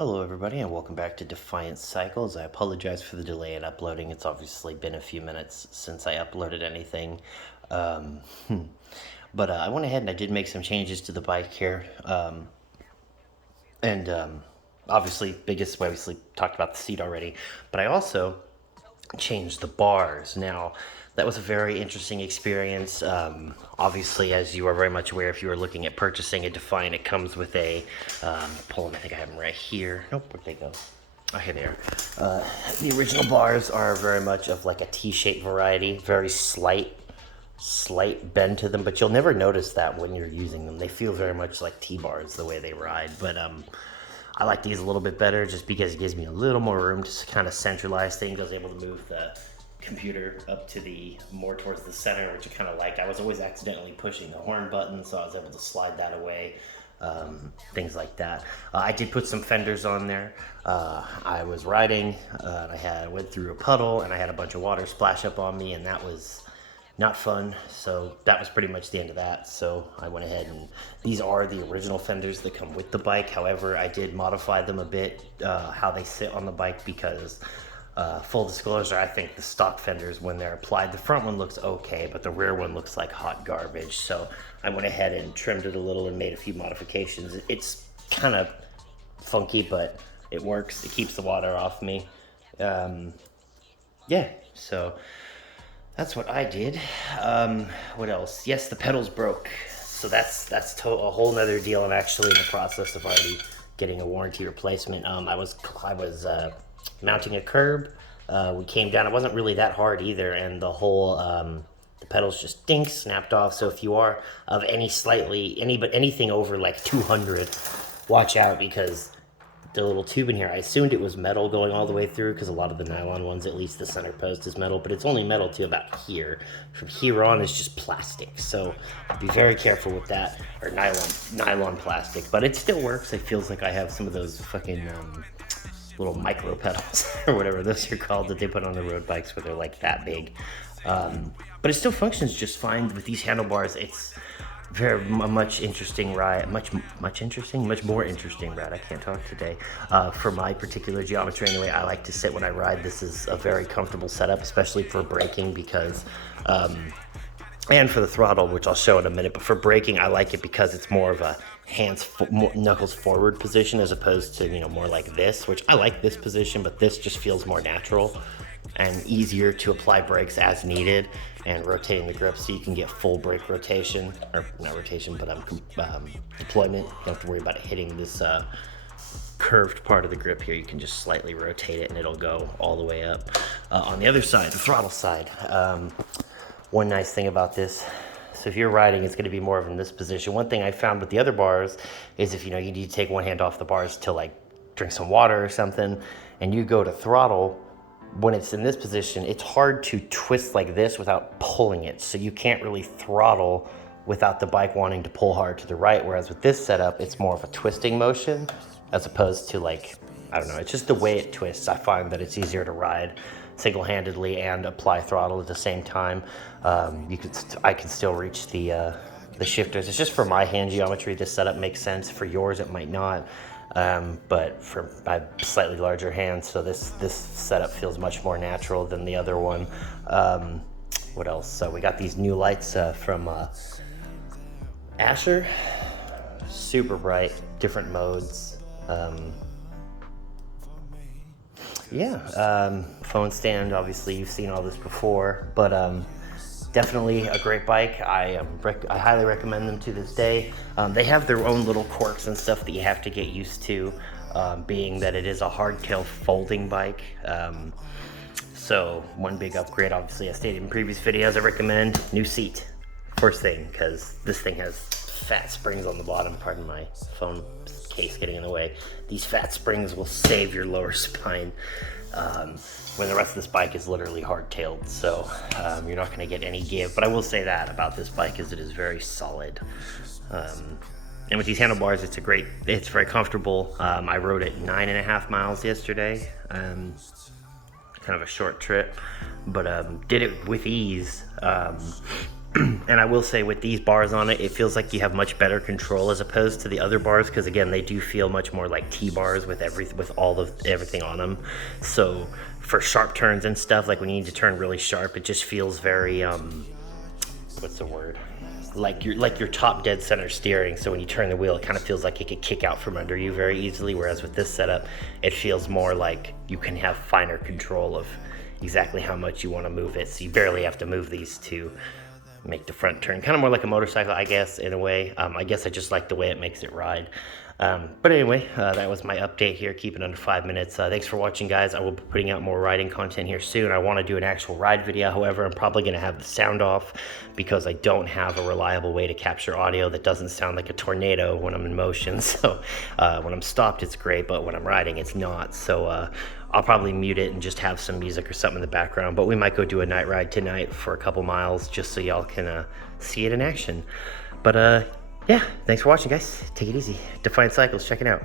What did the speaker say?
Hello everybody and welcome back to Defiant Cycles. I apologize for the delay in uploading. It's obviously been a few minutes since I uploaded anything. Um, but I went ahead and I did make some changes to the bike here. And obviously, obviously talked about the seat already. But I also changed the bars. Now, that was a very interesting experience. Obviously, as you are very much aware, if you are looking at purchasing a Defiant, it comes with a pull them. I think I have them right here. Nope, where'd they go? Oh, here they are. The original bars are very much of like a T-shaped variety, very slight bend to them, but you'll never notice that when you're using them. They feel very much like T-bars the way they ride, but I like these a little bit better just because it gives me a little more room to kind of centralize things. I was able to move the computer up to the more towards the center, which I kind of liked. I was always accidentally pushing the horn button, so I was able to slide that away. Things like that. I did put some fenders on there. I was riding, and I went through a puddle, and I had a bunch of water splash up on me, and that was not fun. So that was pretty much the end of that. So I went ahead and these are the original fenders that come with the bike. However, I did modify them a bit, how they sit on the bike, because full disclosure, I think the stock fenders, when they're applied, the front one looks okay, but the rear one looks like hot garbage. So I went ahead and trimmed it a little and made a few modifications. It's kind of funky, but it works. It keeps the water off me. Yeah, so that's what I did. What else? Yes, the pedals broke. So that's a whole nother deal. I'm actually in the process of already getting a warranty replacement. I was mounting a curb. We came down. It wasn't really that hard either, and the whole the pedals just snapped off. So if you are of anything over like 200, watch out, because the little tube in here, I assumed it was metal going all the way through, because a lot of the nylon ones, at least the center post, is metal, but it's only metal to about here. From here on is just plastic, so be very careful with that, or nylon plastic, but it still works. It feels like I have some of those fucking little micro pedals or whatever those are called that they put on the road bikes, where they're like that big. But it still functions just fine with these handlebars. It's very much interesting ride, much more interesting ride. I can't talk today. For my particular geometry, anyway, I like to sit when I ride. This is a very comfortable setup, especially for braking, because and for the throttle, which I'll show in a minute. But for braking, I like it because it's more of a knuckles forward position, as opposed to more like this, which I like this position, but this just feels more natural and easier to apply brakes as needed, and rotating the grip so you can get full brake rotation, or not rotation, but deployment. You don't have to worry about it hitting this curved part of the grip here. You can just slightly rotate it and it'll go all the way up. On the other side, the throttle side, one nice thing about this, so if you're riding, it's going to be more of in this position. One thing I found with the other bars is if you need to take one hand off the bars to like drink some water or something, and you go to throttle, when it's in this position, it's hard to twist like this without pulling it. So you can't really throttle without the bike wanting to pull hard to the right. Whereas with this setup, it's more of a twisting motion, as opposed to like, I don't know, it's just the way it twists. I find that it's easier to ride single-handedly and apply throttle at the same time. I can still reach the shifters. It's just for my hand geometry, this setup makes sense. For yours, it might not. But for my slightly larger hands, so this setup feels much more natural than the other one. What else? So we got these new lights from Asher, super bright, different modes. Phone stand, obviously you've seen all this before, but definitely a great bike. I highly recommend them to this day. They have their own little quirks and stuff that you have to get used to, being that it is a hardtail folding bike. So one big upgrade, obviously I stated in previous videos, I recommend new seat first thing, because this thing has fat springs on the bottom. Pardon my phone case getting in the way. These fat springs will save your lower spine, when the rest of this bike is literally hard-tailed, so you're not going to get any give. But I will say that about this bike, is it is very solid, and with these handlebars, it's very comfortable. I rode it 9.5 miles yesterday, kind of a short trip, but did it with ease. And I will say with these bars on it, it feels like you have much better control as opposed to the other bars, because again, they do feel much more like T-bars with everything on them. So for sharp turns and stuff, like when you need to turn really sharp, it just feels very what's the word? Like your top dead center steering. So when you turn the wheel, it kind of feels like it could kick out from under you very easily. Whereas with this setup, it feels more like you can have finer control of exactly how much you want to move it. So you barely have to move these to make the front turn. Kind of more like a motorcycle, I guess, in a way. I guess I just like the way it makes it ride. But anyway, that was my update here. Keep it under 5 minutes. Thanks for watching, guys. I will be putting out more riding content here soon. I want to do an actual ride video. However, I'm probably going to have the sound off because I don't have a reliable way to capture audio that doesn't sound like a tornado when I'm in motion. So when I'm stopped, it's great, but when I'm riding, it's not. So I'll probably mute it and just have some music or something in the background. But we might go do a night ride tonight for a couple miles just so y'all can see it in action. But yeah, thanks for watching, guys. Take it easy. Defiant Cycles, check it out.